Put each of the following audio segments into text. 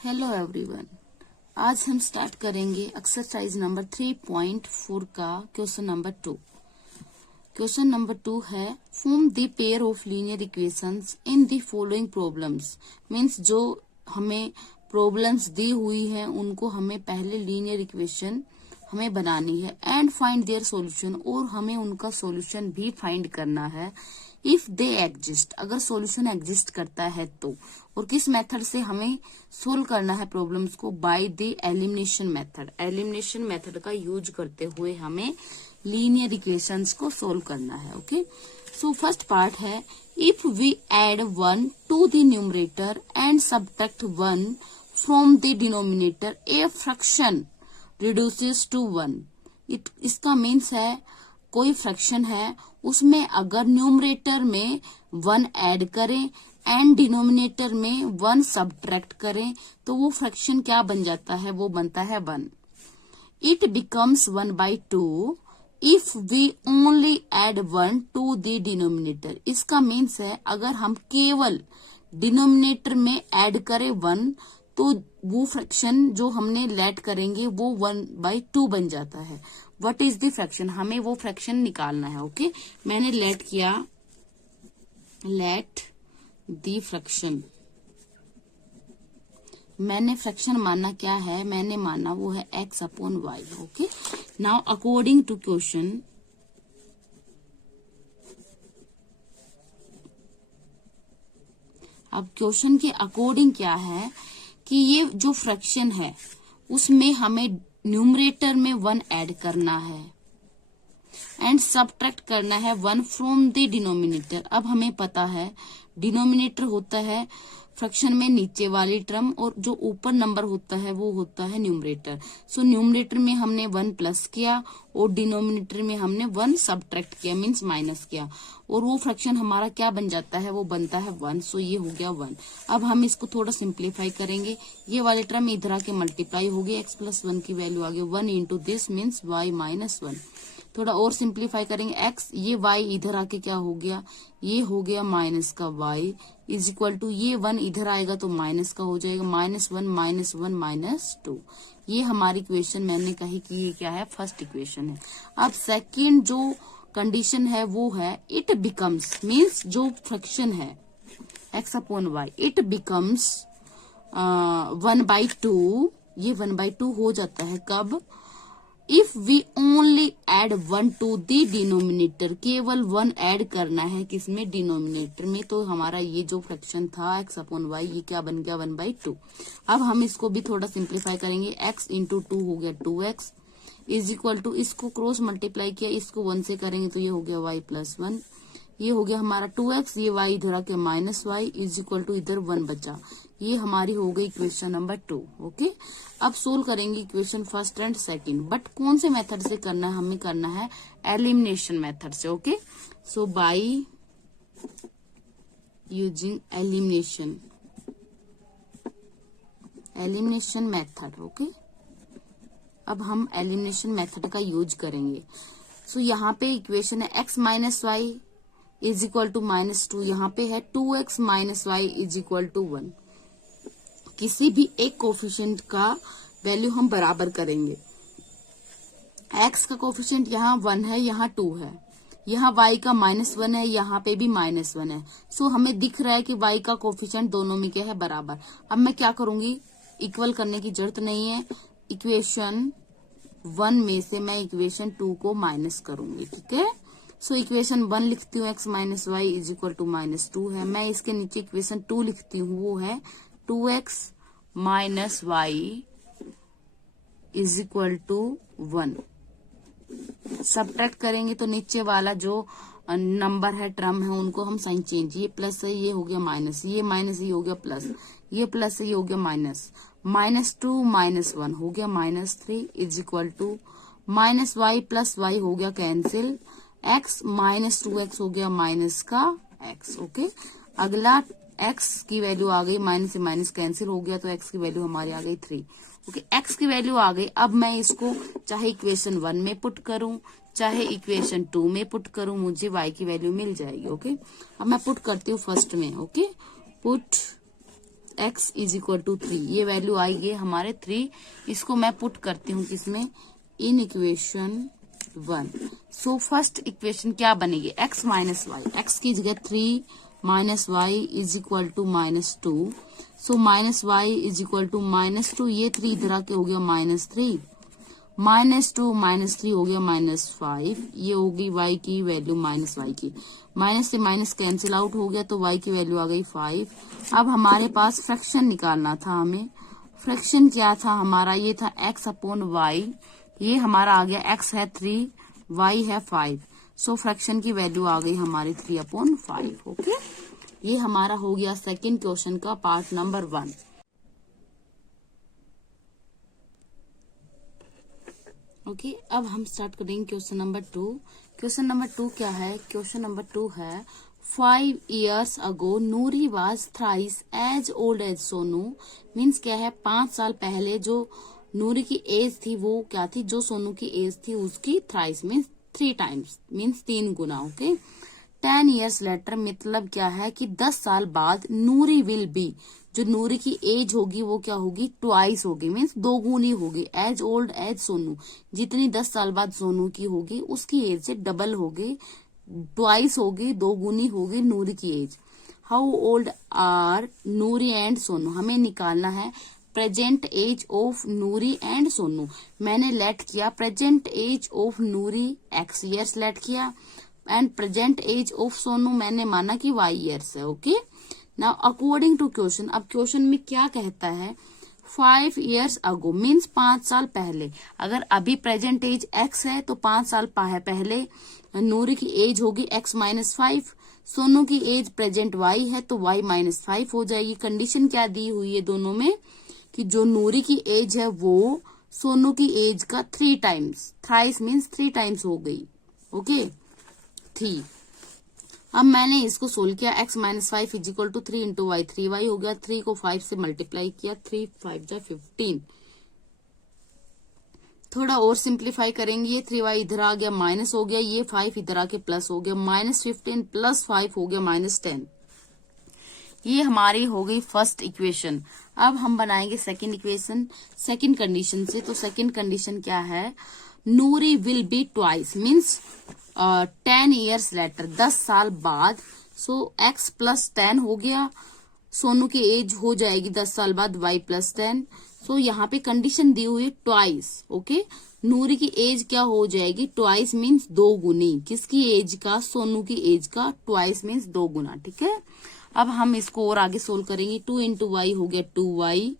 Hello everyone, आज हम start करेंगे एक्सरसाइज नंबर 3.4 का क्वेश्चन नंबर 2। क्वेश्चन नंबर 2 है form the pair of linear equations in the following problems. Means जो हमें प्रॉब्लम्स दी हुई हैं उनको हमें पहले लीनियर इक्वेशन हमें बनानी है एंड फाइंड देयर सॉल्यूशन, और हमें उनका सॉल्यूशन भी फाइंड करना है इफ दे एग्जिस्ट, अगर सॉल्यूशन एग्जिस्ट करता है तो। और किस मेथड से हमें सोल्व करना है प्रॉब्लम्स को? By the elimination method. Elimination method का यूज करते हुए हमें लीनियर इक्वेशंस को सोल्व करना है। ओके, सो फर्स्ट पार्ट है if we add 1 to the numerator and subtract 1 from the denominator a fraction reduces to 1। इसका मीन्स है कोई फ्रैक्शन है उसमें अगर न्यूमरेटर में 1 ऐड करें एंड डिनोमिनेटर में 1 सबट्रैक्ट करें तो वो फ्रैक्शन क्या बन जाता है? वो बनता है 1। It becomes 1/2 if we only add 1 to the denominator. इसका मीन्स है अगर हम केवल डिनोमिनेटर में ऐड करें 1 तो वो फ्रैक्शन जो हमने लेट करेंगे वो 1/2 बन जाता है। What is the fraction? हमें वो फ्रैक्शन निकालना है। ओके, मैंने लेट किया, लेट द फ्रैक्शन। मैंने फ्रैक्शन माना क्या है? मैंने माना वो है x/y। Okay, now according to question, अब क्वेश्चन के अकॉर्डिंग क्या है कि ये जो फ्रैक्शन है उसमें हमें न्यूमरेटर में 1 ऐड करना है एंड सबट्रैक्ट करना है 1 फ्रॉम द डिनोमिनेटर। अब हमें पता है डिनोमिनेटर होता है फ्रैक्शन में नीचे वाली टर्म और जो ऊपर नंबर होता है वो होता है न्यूमरेटर। सो न्यूमरेटर में हमने 1 प्लस किया और डिनोमिनेटर में हमने 1 सबट्रैक्ट किया, मीन्स माइनस किया, और वो फ्रैक्शन हमारा क्या बन जाता है? वो बनता है 1। सो ये हो गया 1। अब हम इसको थोड़ा सिंप्लीफाई करेंगे। ये वाली टर्म इधर आके मल्टीप्लाई हो गई, x+1 की वैल्यू आ गई 1 इंटू दिस मीन्स y-1। थोड़ा और सिंप्लीफाई करेंगे, x, ये y इधर आके क्या हो गया? ये हो गया माइनस का y इज इक्वल टू ये 1 इधर आएगा तो माइनस का हो जाएगा, -1 -2। ये हमारी इक्वेशन मैंने कही कि ये क्या है? फर्स्ट इक्वेशन है। अब सेकंड जो कंडीशन है वो है इट बिकम्स, मीन्स जो फ्रैक्शन है x/y, इट बिकम्स 1/2। ये 1/2 हो जाता है कब? If we only add 1 to the denominator. केवल 1 ऐड करना है किसमें? डिनोमिनेटर में। तो हमारा ये जो फ्रैक्शन था x/y ये क्या बन गया? 1/2। अब हम इसको भी थोड़ा सिंप्लीफाई करेंगे, x इंटू 2 हो गया 2x इज इक्वल टू, इसको क्रॉस मल्टीप्लाई किया, इसको 1 से करेंगे तो ये हो गया y+1। ये हो गया हमारा 2x, ये y इधर आके -y इज इक्वल टू इधर 1 बचा। ये हमारी हो गई इक्वेशन नंबर 2। ओके, अब सोल्व करेंगे equation first and second, but कौन से मेथड से करना है? हमें करना है एलिमिनेशन मेथड से। Okay, so by using elimination method. Okay, अब हम एलिमिनेशन मेथड का यूज करेंगे। सो यहाँ पे इक्वेशन है x-y इज इक्वल टू -2, यहाँ पे है 2x - y is equal to 1। किसी भी एक कोफिशिएंट का वैल्यू हम बराबर करेंगे। x का कोफिशिएंट यहाँ 1 है, यहाँ 2 है, यहाँ y का -1 है, यहाँ पे भी -1 है। सो हमें दिख रहा है कि y का कोफिशिएंट दोनों में क्या है? बराबर। अब मैं क्या करूंगी? इक्वल करने की जरूरत नहीं है, इक्वेशन 1 में से मैं इक्वेशन 2 को माइनस करूंगी। ठीक है, सो इक्वेशन 1 लिखती हूँ x - y is equal to -2 है। मैं इसके नीचे इक्वेशन 2 लिखती हूँ, वो है 2x - y is equal to 1। Subtract करेंगे तो नीचे वाला जो नंबर है, टर्म है, उनको हम साइन चेंज, ये प्लस है ये हो गया माइनस, ये माइनस ये हो गया प्लस, ये प्लस है ये हो गया माइनस, -2 -1 हो गया -3 is equal to -y plus y हो गया कैंसिल, x -2x हो गया माइनस का x। ओके, अगला x की वैल्यू आ गई, माइनस से माइनस कैंसिल हो गया तो x की वैल्यू हमारी आ गई 3। ओके, x की वैल्यू आ गई। अब मैं इसको चाहे इक्वेशन 1 में पुट करूं चाहे इक्वेशन 2 में पुट करूं, मुझे y की वैल्यू मिल जाएगी। ओके, अब मैं पुट करती हूँ फर्स्ट में। Okay, put x is equal to 3, ये वैल्यू आई है हमारे 3। इसको मैं पुट करती हूँ किसमें, in equation 1। So first equation क्या बनेगी, x माइनस वाई, एक्स की जगह 3 minus y is equal to -2। So minus y is equal to -2, ये 3 इधर आके हो गया -3, -2 -3 हो गया -5, ये होगी y की वैल्यू माइनस वाई की, माइनस से माइनस कैंसिल आउट हो गया तो y की वैल्यू आ गई 5। अब हमारे पास फ्रैक्शन निकालना था हमें, फ्रैक्शन क्या था हमारा, ये था x अपॉन वाई, ये हमारा आ गया x है 3, y है 5। सो फ्रैक्शन की वैल्यू आ गई हमारी 3/5। ओके, ये हमारा हो गया सेकंड क्वेश्चन का पार्ट नंबर 1। ओके, अब हम स्टार्ट करेंगे क्वेश्चन नंबर 2। क्वेश्चन नंबर 2 क्या है, क्वेश्चन नंबर 2 है 5 years ago Noori was thrice as old as Sonu. Means क्या है, 5 साल पहले जो नूरी की एज थी वो क्या थी, जो सोनू की एज थी उसकी थ्राइस मीन्स 3 टाइम्स, मीन्स 3 गुना। ओके, 10 years later मतलब क्या है कि 10 साल बाद नूरी विल बी, जो नूरी की एज होगी वो क्या होगी, ट्वाइस होगी, मीन्स 2 गुनी होगी, एज ओल्ड एज सोनू, जितनी 10 साल बाद सोनू की होगी उसकी एज से डबल होगी, ट्वाइस होगी, 2 गुनी होगी नूरी की age. How old are Noori and Sonu, हमें निकालना है present age of Noori and Sonu. मैंने लेट किया present age of Noori x years let किया, and present age of Sonu मैंने माना कि y ईयर्स है। Okay, now according to question, अब क्वेश्चन में क्या कहता है, 5 years ago मीन्स 5 साल पहले। अगर अभी प्रेजेंट एज x है तो 5 साल पहले नूरी की एज होगी x माइनस 5, सोनू की एज प्रेजेंट y है तो y माइनस 5 हो जाएगी। कंडीशन क्या दी हुई है दोनों में, कि जो नूरी की एज है वो सोनू की एज का 3 टाइम्स, थ्राइस मीन्स 3 टाइम्स हो गई। ओके, 3। अब मैंने इसको सोल्व किया, x minus 5 is equal to 3 into y, 3y हो गया, 3 को 5 से मल्टीप्लाई किया, 3 5 जा 15। थोड़ा और सिंप्लीफाई करेंगे, ये 3y इधर आ गया माइनस हो गया, ये 5 इधर आके प्लस हो गया, -15 प्लस 5 हो गया -10। ये हमारी हो गई फर्स्ट इक्वेशन। अब हम बनाएंगे सेकंड इक्वेशन सेकंड कंडीशन से। तो सेकंड कंडीशन क्या है, Noori will be twice means 10 years later, 10 साल बाद। सो x प्लस 10 हो गया, सोनू की एज हो जाएगी 10 साल बाद y प्लस 10। सो यहाँ पे कंडीशन दी हुई ट्वाइस। ओके, नूरी की एज क्या हो जाएगी, ट्वाइस मीन्स 2 गुनी, किसकी एज का, सोनू की एज का, ट्वाइस मीन्स 2 गुना। ठीक है, अब हम इसको और आगे सोल्व करेंगे। 2 इंटू वाई हो गया 2y,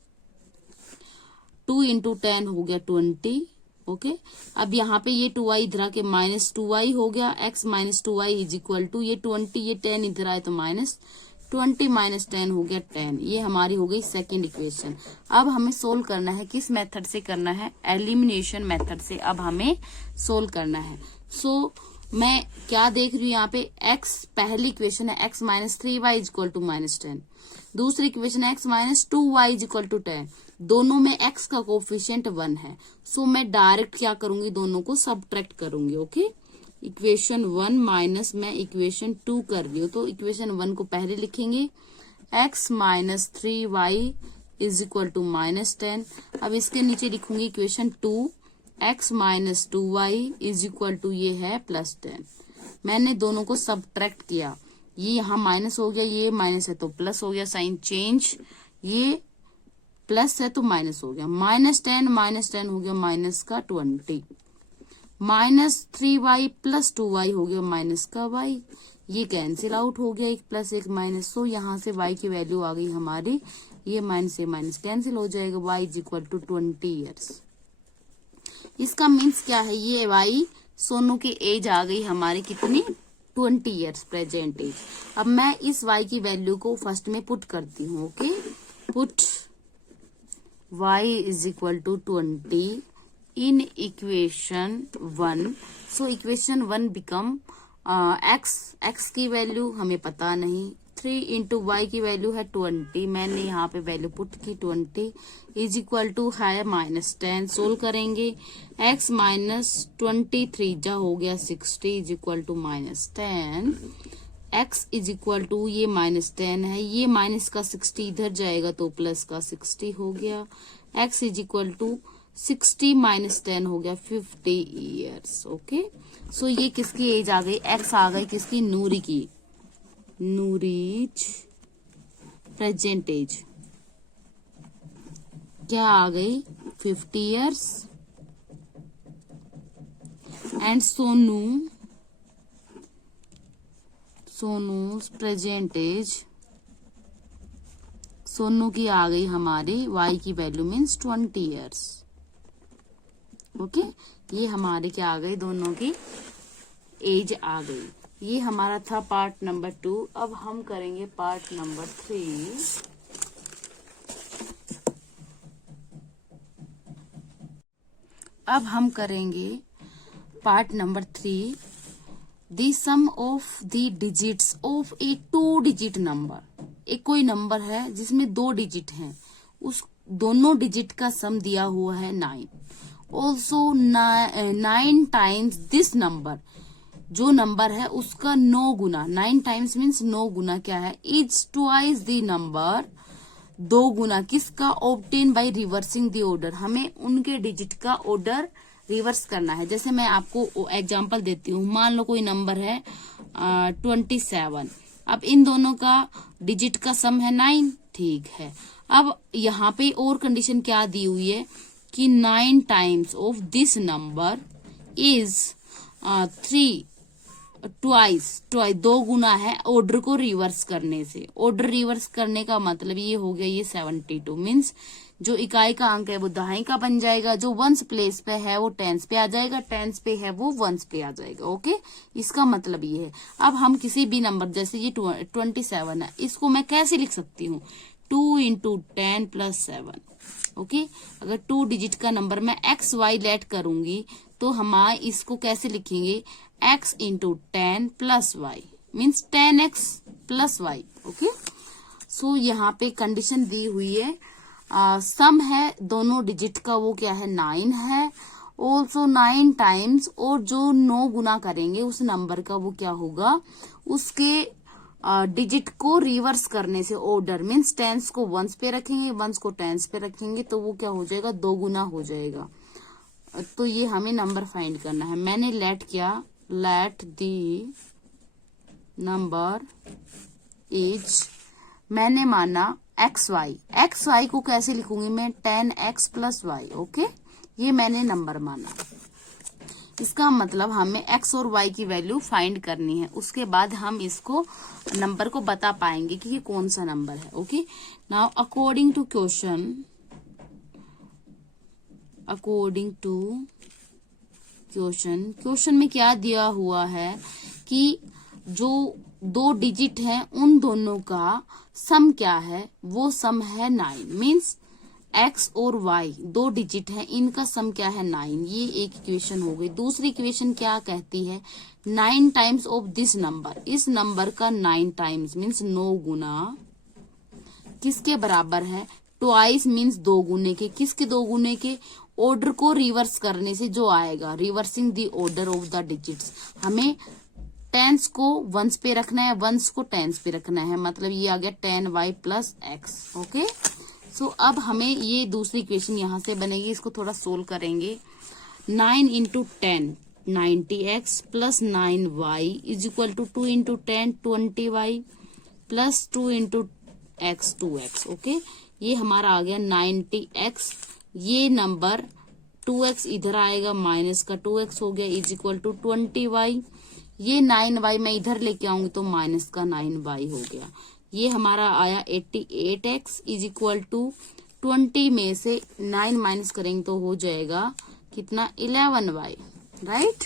2 इंटू 10 हो गया 20। ओके, अब यहाँ पे ये 2y इधर आके -2y हो गया, x minus 2y is equal to ये 20, ये 10 इधर आए तो -20 माइनस 10 हो गया 10। ये हमारी हो गई सेकंड इक्वेशन। अब हमें सोल्व करना है, किस मेथड से करना है, एलिमिनेशन मेथड से अब हमें सोल्व करना है। सो मैं क्या देख रही हूँ यहाँ पे, x पहली इक्वेशन है x minus 3y is equal to -10, दूसरी इक्वेशन है x minus 2y is equal to 10। दोनों में x का कोफिशिएंट 1 है। सो मैं डायरेक्ट क्या करूंगी, दोनों को सबट्रैक्ट करूंगी। ओके, इक्वेशन 1 माइनस मैं इक्वेशन 2 कर रही हूँ, तो इक्वेशन 1 को पहले लिखेंगे, x minus 3y is equal to -10। अब इसके नीचे लिखूंगी equation 2, x minus 2y is equal to ये है +10। मैंने दोनों को सबट्रैक्ट किया, ये यहाँ माइनस हो गया, ये माइनस है तो प्लस हो गया, साइन चेंज, ये प्लस है तो माइनस हो गया, -10 हो गया माइनस का 20, -3y प्लस 2y हो गया माइनस का y, ये कैंसिल आउट हो गया, एक प्लस एक माइनस। सो यहाँ से y की वैल्यू आ गई हमारी, ये माइनस से माइनस कैंसिल हो जाएगा, y is equal to 20 years. इसका मीन्स क्या है, ये y सोनू की एज आ गई हमारी कितनी, 20 ईयर्स प्रेजेंट एज। अब मैं इस y की वैल्यू को फर्स्ट में पुट करती हूँ। Okay, put y is equal to 20 in equation 1। So equation 1 become x की वैल्यू हमें पता नहीं, 3 इंटू वाई की वैल्यू है 20, मैंने यहाँ पे वैल्यू पुट की 20 इज इक्वल टू है -10। सोल्व करेंगे, x माइनस 23 जा हो गया 60 is equal to -10। x is equal to ये -10 है, ये माइनस का 60 इधर जाएगा तो प्लस का 60 हो गया। x is equal to 60 minus 10 हो गया 50 ईयर्स। ओके, सो ये किसकी एज आ गई? x आ गई किसकी? नूरी की। नूरीज प्रेजेंट एज क्या आ गई? 50 years. And Sonu's present age, Sonu की आ गई हमारी y की वैल्यू मीन्स 20 ईयर्स। ओके, ये हमारे क्या आ गई? दोनों की एज आ गई। ये हमारा था पार्ट नंबर 2। अब हम करेंगे पार्ट नंबर 3। अब हम करेंगे part number 3, the sum of the digits of a 2 digit number. एक कोई नंबर है जिसमें 2 डिजिट हैं, उस दोनों डिजिट का सम दिया हुआ है 9। ऑल्सो 9 टाइम्स दिस नंबर, जो नंबर है उसका 9 गुना, 9 टाइम्स मीन्स 9 गुना क्या है? इज ट्वाइस द नंबर, 2 गुना किसका? Obtain by reversing the order, हमें उनके डिजिट का ऑर्डर रिवर्स करना है। जैसे मैं आपको एग्जांपल देती हूँ, मान लो कोई नंबर है 27, अब इन दोनों का डिजिट का सम है 9, ठीक है। अब यहाँ पे और कंडीशन क्या दी हुई है कि 9 times of this number is 3 twice 2 गुना है ऑर्डर को रिवर्स करने से। ऑर्डर रिवर्स करने का मतलब ये हो गया, ये 72 मीन्स जो इकाई का अंक है वो दहाई का बन जाएगा, जो वंस प्लेस पे है वो टेंस पे आ जाएगा, टेंस पे है वो वंस पे आ जाएगा। ओके, इसका मतलब ये है। अब हम किसी भी नंबर, जैसे ये 27 है, इसको मैं कैसे लिख सकती हूँ? 2 इंटू 10 प्लस 7। ओके, अगर 2 डिजिट का नंबर मैं एक्स वाई लेट करूंगी तो हम इसको कैसे लिखेंगे? x into 10 plus y means 10x plus y. Okay, so यहाँ पे कंडीशन दी हुई है, सम है दोनों डिजिट का वो क्या है? 9 है। ऑल्सो 9 टाइम्स, और जो 9 गुना करेंगे उस नंबर का वो क्या होगा? उसके डिजिट को रिवर्स करने से ऑर्डर मीन्स टेंस को वंस पे रखेंगे, वंस को टेंस पे रखेंगे तो वो क्या हो जाएगा? 2 गुना हो जाएगा। तो ये हमें नंबर फाइंड करना है। मैंने लेट किया, लेट दी नंबर इज, मैंने माना एक्स वाई को कैसे लिखूंगी मैं? 10x plus y. ओके, ये मैंने नंबर माना। इसका मतलब हमें x और y की वैल्यू फाइंड करनी है, उसके बाद हम इसको नंबर को बता पाएंगे कि ये कौन सा नंबर है। Okay, now according to question में क्या दिया हुआ है कि जो 2 डिजिट है उन दोनों का सम क्या है? वो सम है 9 मीन्स x और y 2 डिजिट है, इनका सम क्या है? 9। ये एक इक्वेशन हो गई। दूसरी इक्वेशन क्या कहती है? 9 टाइम्स ऑफ दिस नंबर, इस नंबर का 9 टाइम्स मीन्स 9 गुना किसके बराबर है? ट्वाइस मीन्स 2 गुने के। किसके 2 गुने के? ऑर्डर को रिवर्स करने से जो आएगा, reversing the order of the digits. हमें टेंस को वंस पे रखना है, वंस को टेंस पे रखना है, मतलब ये आ गया 10y प्लस x। ओके, सो अब हमें ये दूसरी इक्वेशन यहाँ से बनेगी, इसको थोड़ा सोल्व करेंगे। 9 into 10 90x plus 9y is equal to 2 into 10 20y plus 2 into x 2x। Okay, ये हमारा आ गया 90x। ये नंबर 2x इधर आएगा, माइनस का 2x हो गया इज इक्वल टू 20y। ये 9y मैं इधर लेके आऊंगी तो माइनस का 9y हो गया। ये हमारा आया 88x इज इक्वल टू 20 में से 9 माइनस करेंगे तो हो जाएगा कितना? 11y। राइट,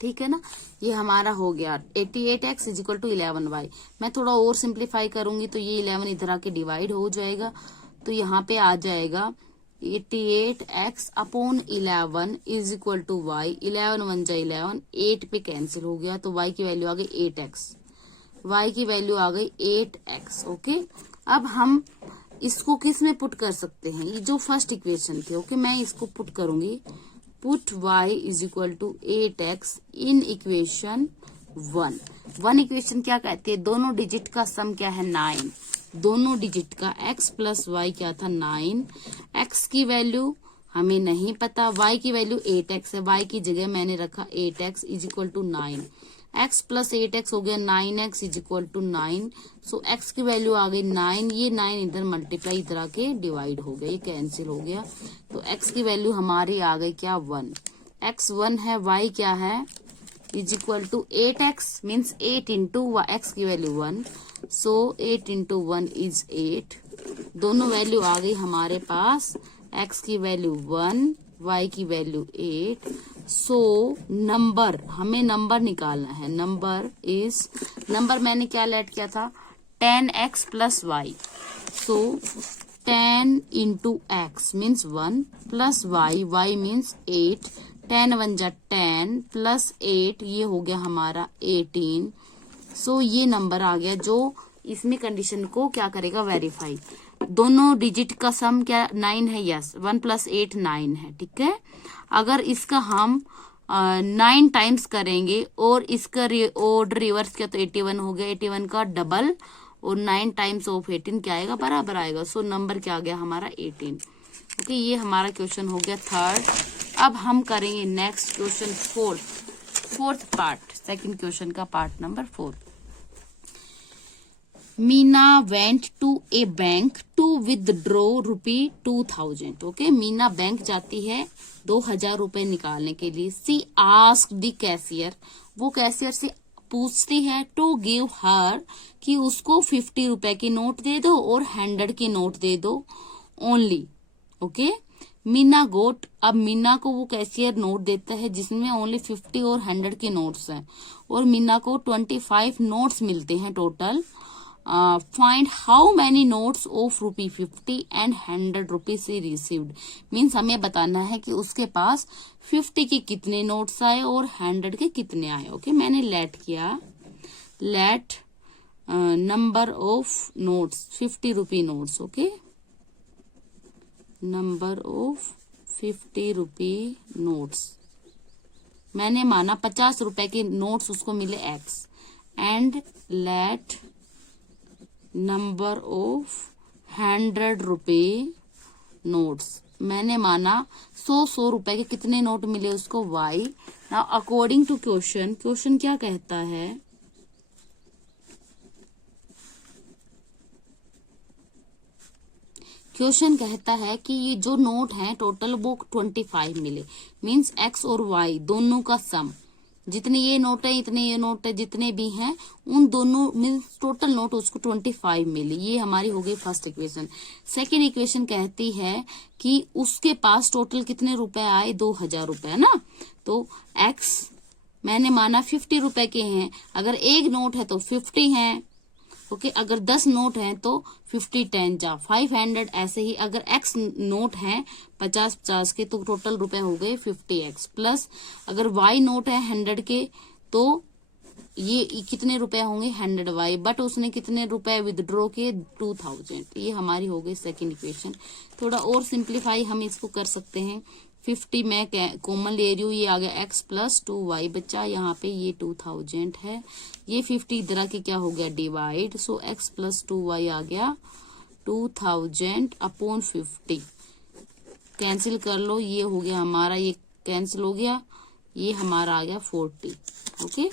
ठीक है ना? ये हमारा हो गया 88x is equal to 11y। मैं थोड़ा और सिंप्लीफाई करूंगी तो ये 11 इधर आके डिवाइड हो जाएगा, तो यहाँ पे आ जाएगा 88x upon 11 is equal to y। 11 1 जा 11, 8 पे कैंसिल हो गया तो y की वैल्यू आ गई 8x। y की वैल्यू आ गई 8x। ओके, अब हम इसको किस में पुट कर सकते हैं? ये जो फर्स्ट इक्वेशन थी। ओके, मैं इसको पुट करूंगी, put y is equal to 8x in equation one equation क्या कहती है, दोनों डिजिट का सम क्या है 9, दोनों डिजिट का x प्लस वाई क्या था 9, x की वैल्यू हमें नहीं पता, y की वैल्यू 8x है, y की जगह मैंने रखा 8x is equal to 9, x plus 8x हो गया 9x is equal to 9, so x की वैल्यू आ गई 9, ये 9 इधर मल्टीप्लाई इधर आके डिवाइड हो गया, ये कैंसिल हो गया, तो x की वैल्यू हमारी आ गई क्या 1, x 1 है, y क्या है is equal to 8x means 8 into x की वैल्यू 1, सो 8 इंटू 1 इज 8, दोनों वैल्यू आ गई हमारे पास, x की वैल्यू 1, y की वैल्यू 8, सो नंबर हमें नंबर निकालना है, नंबर मैंने क्या लेट किया था 10x plus y, so 10 into x means 1 plus y means 8, 10 1 जा 10 प्लस 8 ये हो गया हमारा 18, सो ये नंबर आ गया जो इसमें कंडीशन को क्या करेगा वेरीफाई, दोनों डिजिट का सम क्या 9 है, यस 1 प्लस 8 9 है, ठीक है। अगर इसका हम 9 टाइम्स करेंगे और इसका ऑर्डर रिवर्स किया तो 81 हो गया, 81 का डबल और 9 टाइम्स ऑफ 18 क्या आएगा बराबर आएगा, सो नंबर क्या आ गया हमारा 18, ओके। ये हमारा क्वेश्चन हो गया थर्ड। अब हम करेंगे next question fourth part, second question का part number 4। Meena went to a bank to withdraw ₹2000, okay. Meena bank जाती है 2000 रुपए निकालने के लिए, सी आस्क्ड द कैशियर, वो कैशियर से पूछती है टू गिव हर कि उसको 50 रुपए की नोट दे दो और 100 की नोट दे दो ओनली, ओके। मीना गोट, अब मीना को वो कैशियर नोट देता है जिसमें ओनली 50 और 100 के नोट्स हैं और मीना को 25 नोट्स मिलते हैं total. Find how many notes of ₹50 and 100 rupees से रिसीव्ड, मीन्स हमें बताना है कि उसके पास 50 के कितने नोट्स आए और 100 के कितने आए, ओके। मैंने लेट किया, let number of notes 50 rupee notes, okay, number of 50 rupee notes, मैंने माना 50 रुपए के नोट्स उसको मिले x, and let number of 100 rupee notes, मैंने माना 100 रुपए के कितने नोट मिले उसको y। Now according to question क्या कहता है, क्वेश्चन कहता है कि ये जो नोट है टोटल वो 25 मिले, मीन्स x और y दोनों का सम, जितने ये नोट है इतने ये नोट है जितने भी हैं उन दोनों मीन्स टोटल नोट उसको 25 मिले, ये हमारी हो गई फर्स्ट इक्वेशन। सेकेंड इक्वेशन कहती है कि उसके पास टोटल कितने रुपए आए 2000 रुपए ना, तो x मैंने माना 50 रुपए के हैं, अगर एक नोट है तो 50 हैं, ओके। अगर 10 नोट हैं तो 50 10 जा 500, ऐसे ही अगर x नोट है 50 के तो टोटल रुपए हो गए 50x, प्लस अगर y नोट है 100 के तो ये कितने रुपए होंगे 100y, बट उसने कितने रुपए विदड्रॉ किए 2000, ये हमारी हो गई सेकंड इक्वेशन। थोड़ा और सिंप्लीफाई हम इसको कर सकते हैं, 50 मैं कॉमन ले रही हूँ, ये आ गया x प्लस 2y बच्चा, यहाँ पे ये 2000 है, ये 50 इधर आके क्या हो गया डिवाइड, सो x प्लस 2y आ गया 2000 अपॉन 50, कैंसिल कर लो, ये हो गया हमारा, ये कैंसिल हो गया, ये हमारा आ गया 40, ओके।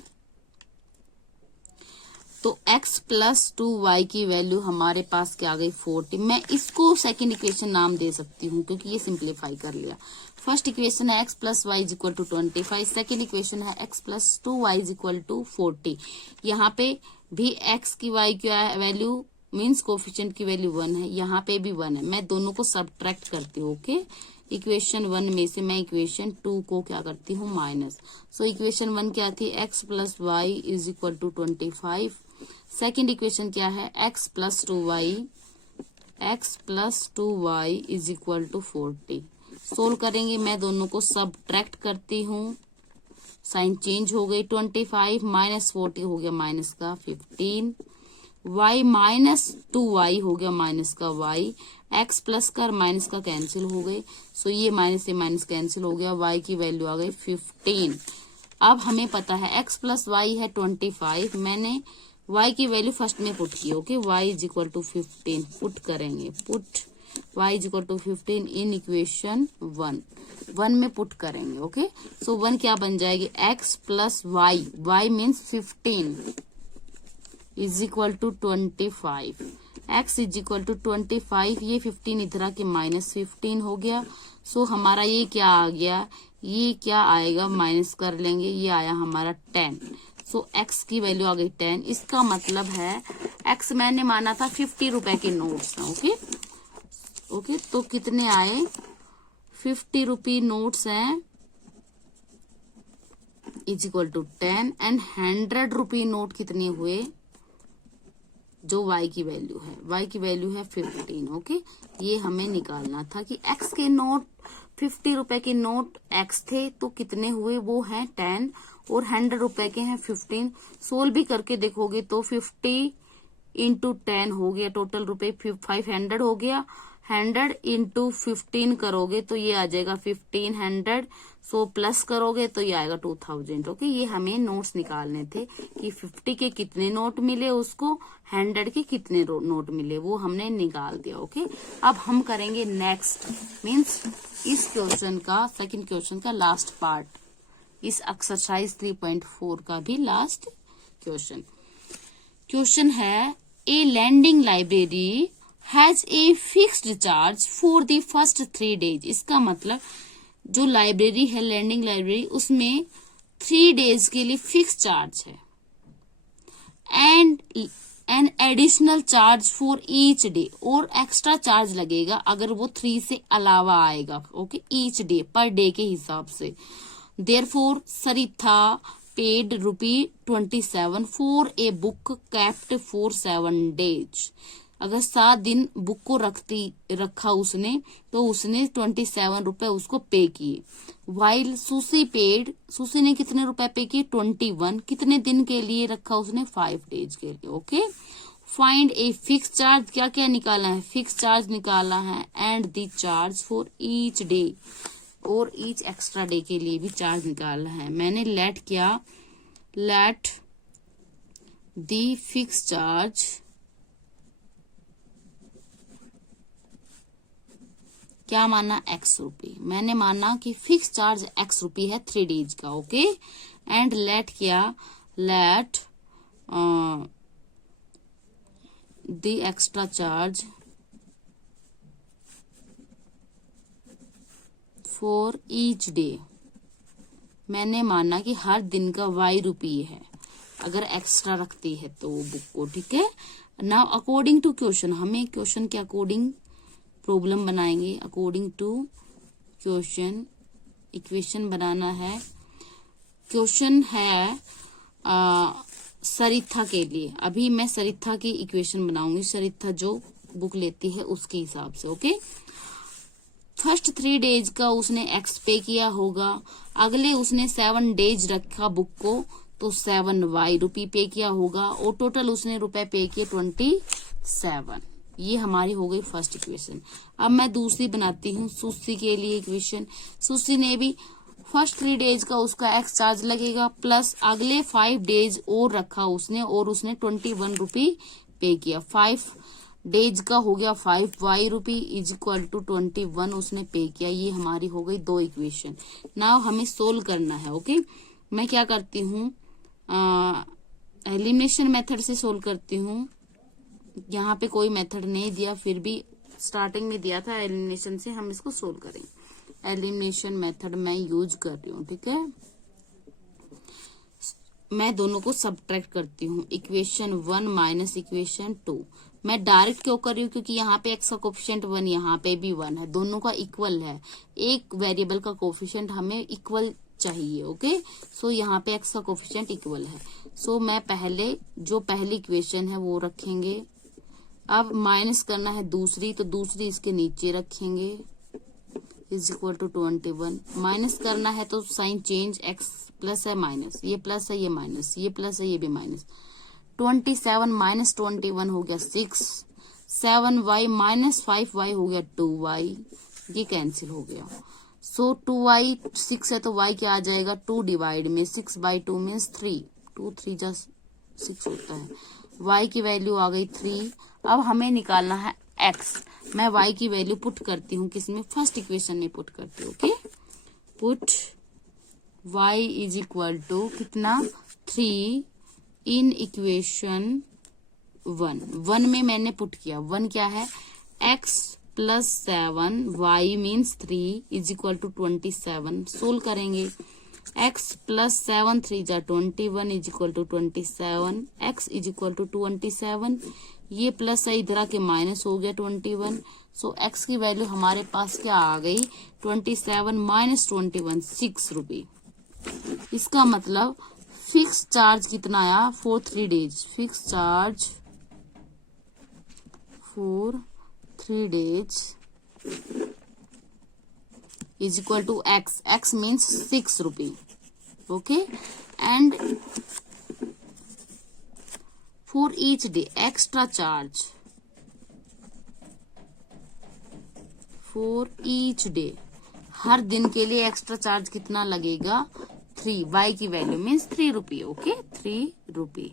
तो x प्लस 2y की वैल्यू हमारे पास क्या आ गई 40, मैं इसको सेकेंड इक्वेशन नाम दे सकती हूँ क्योंकि ये सिंप्लीफाई कर लिया। फर्स्ट इक्वेशन है x plus y is equal to 25, second equation है x plus 2y is equal to 40, यहाँ पे भी x की y की वैल्यू मीन्स कोफिशिएंट की वैल्यू 1 है, यहाँ पे भी 1 है, मैं दोनों को सब्ट्रैक्ट करती हूँ, ओके। इक्वेशन 1 में से मैं इक्वेशन 2 को क्या करती हूँ माइनस, सो इक्वेशन 1 क्या थी x plus y is equal to 25, second equation क्या है x plus 2y is equal to 40, solve करेंगे, मैं दोनों को सब्ट्रैक्ट करती हूँ, साइन चेंज हो गई, 25 माइनस 40 हो गया माइनस का 15, y माइनस 2y हो गया माइनस का y, x प्लस का माइनस का कैंसिल हो गए, सो ये माइनस से माइनस कैंसिल हो गया, y की वैल्यू आ गई 15, अब हमें पता है x प्लस वाई है 25, मैंने y की वैल्यू फर्स्ट में पुट की, ओके। y is equal to 15 put करेंगे, put y is equal to 15 in equation 1 में पुट करेंगे, ओके। सो 1 क्या बन जाएगी, x plus y, y means 15 is equal to 25, x is equal to 25, ये 15 इधर आके माइनस 15 हो गया। सो हमारा ये क्या आ गया, ये क्या आएगा, माइनस कर लेंगे, ये आया हमारा 10। सो x की वैल्यू आ गई 10। इसका मतलब है x मैंने माना था 50 रुपए के नोट्स हैं, ओके ओके। तो कितने आए, 50 रुपी नोट्स हैं is equal to 10 and 100 rupee note कितने हुए, जो y की वैल्यू है, y की वैल्यू है 15, ओके। ये हमें निकालना था कि x के नोट 50 रुपए के नोट x थे तो कितने हुए, वो हैं 10 और 100 रुपए के हैं 15। सोल्व भी करके देखोगे तो 50 इंटू 10 हो गया, टोटल रुपए 500 हो गया। 100 इंटू 15 करोगे तो ये आ जाएगा 1500। सो प्लस करोगे तो ये आएगा 2000, ओके। ये हमें नोट्स निकालने थे कि 50 के कितने नोट मिले उसको, 100 के कितने नोट मिले, वो हमने निकाल दिया, ओके। अब हम करेंगे नेक्स्ट, मीन्स इस क्वेश्चन का, सेकंड क्वेश्चन का लास्ट पार्ट, इस एक्सरसाइज 3.4 का भी लास्ट क्वेश्चन। क्वेश्चन है, a lending library has a fixed charge for the first 3 days. इसका मतलब जो लाइब्रेरी है, लैंडिंग लाइब्रेरी, उसमें 3 डेज के लिए फिक्स चार्ज है and an additional charge for each day, और एक्स्ट्रा चार्ज लगेगा अगर वो 3 से अलावा आएगा, okay, each day, per day के हिसाब से। Therefore Sarita paid ₹27 for a book kept for 7 days. अगर 7 दिन बुक को रखा उसने तो उसने 27 रुपए उसको पे किए। वाइल सुसी पेड, सुसी ने कितने रुपए पे किए, 21, कितने दिन के लिए रखा उसने, 5 डेज के लिए, okay. Find a fix charge, क्या क्या निकाला है, फिक्स चार्ज निकाला है and the charge for each day, और ईच एक्स्ट्रा डे के लिए भी चार्ज निकालना है। मैंने लेट किया, लेट दी फिक्स चार्ज क्या माना, x रुपी। मैंने माना कि फिक्स चार्ज x रुपी है 3 डेज का, ओके। एंड लेट किया, let the extra charge for each day. मैंने माना कि हर दिन का y रुपी है अगर एक्स्ट्रा रखती है तो वो बुक को, ठीक है। नाउ अकॉर्डिंग टू क्वेश्चन, हमें क्वेश्चन के अकॉर्डिंग प्रॉब्लम बनाएंगे, अकॉर्डिंग टू क्वेश्चन इक्वेशन बनाना है। क्वेश्चन है सरिता के लिए, अभी मैं सरिता की इक्वेशन बनाऊंगी, सरिता जो बुक लेती है उसके हिसाब से, ओके। फर्स्ट 3 डेज का उसने एक्स पे किया होगा, अगले उसने 7 डेज रखा बुक को तो 7 वाई रुपी पे किया होगा, और टोटल उसने रुपए पे किए 27। ये हमारी हो गई फर्स्ट इक्वेशन। अब मैं दूसरी बनाती हूँ सुशी के लिए इक्वेशन। सुशी ने भी फर्स्ट 3 डेज का उसका एक्स चार्ज लगेगा, प्लस अगले 5 डेज और रखा उसने, और उसने 21 रुपी पे किया। 5 डेज का हो गया 5 y rupee is equal to 21 उसने पे किया। ये हमारी हो गई 2 इक्वेशन। नाउ हमें सोल्व करना है, ओके। मैं क्या करती हूँ, एलिमिनेशन मेथड से सोल्व करती हूँ। यहाँ पे कोई मेथड नहीं दिया, फिर भी स्टार्टिंग में दिया था एलिमिनेशन से, हम इसको सोल्व करेंगे। एलिमिनेशन मेथड मैं यूज कर रही हूँ, ठीक है। मैं दोनों को सब्ट्रैक्ट करती हूँ, इक्वेशन 1 माइनस इक्वेशन 2। मैं डायरेक्ट क्यों कर रही हूँ, क्योंकि यहाँ पे एक्स का कोफिशिएंट 1, यहाँ पे भी 1 है, दोनों का इक्वल है। एक वेरिएबल का कोफिशिएंट हमें इक्वल चाहिए, ओके। सो यहाँ पे एक्स का कोफिशिएंट इक्वल है। सो मैं पहले जो पहली इक्वेशन है वो रखेंगे। अब माइनस करना है दूसरी, तो दूसरी इसके नीचे रखेंगे, इज इक्वल टू 21। माइनस करना है तो साइन चेंज, एक्स प्लस है माइनस, ये प्लस है ये माइनस, ये प्लस है ये भी माइनस। 27 माइनस 21 हो गया 6, 7y माइनस 5y हो गया 2y, ये कैंसिल हो गया। सो 2y 6 है तो y क्या आ जाएगा 2 डिवाइड में 6 बाई 2 मीन्स 3, 2 3 जा 6 होता है। y की वैल्यू आ गई 3। अब हमें निकालना है x। मैं y की वैल्यू पुट करती हूँ किसमें, फर्स्ट इक्वेशन में पुट करती हूँ। Okay, put y is equal to कितना 3 इन इक्वेशन 1 में मैंने पुट किया। 1 क्या है x plus 7 y means 3 is equal to 27। सोल्व करेंगे x प्लस 7 3 जा 21 is equal to 27। x is equal to 27। ये प्लस है इधर आके माइनस हो गया 21। सो x की वैल्यू हमारे पास क्या आ गई 27 माइनस 21 6 रुपये। इसका मतलब फिक्स चार्ज कितना आया for 3 days. Fix charge for 3 days is equal to x. x means 6 rupee. Okay, and for each day extra charge for each day, हर दिन के लिए एक्स्ट्रा चार्ज कितना लगेगा 3। y की वैल्यू मीन्स 3 रुपये। ओके, 3 रुपये।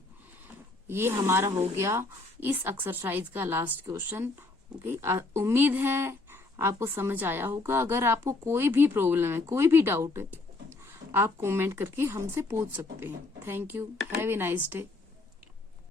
ये हमारा हो गया इस एक्सरसाइज का लास्ट क्वेश्चन। ओके, उम्मीद है आपको समझ आया होगा। अगर आपको कोई भी प्रॉब्लम है, कोई भी डाउट है, आप कमेंट करके हमसे पूछ सकते हैं। Thank you, have a nice day.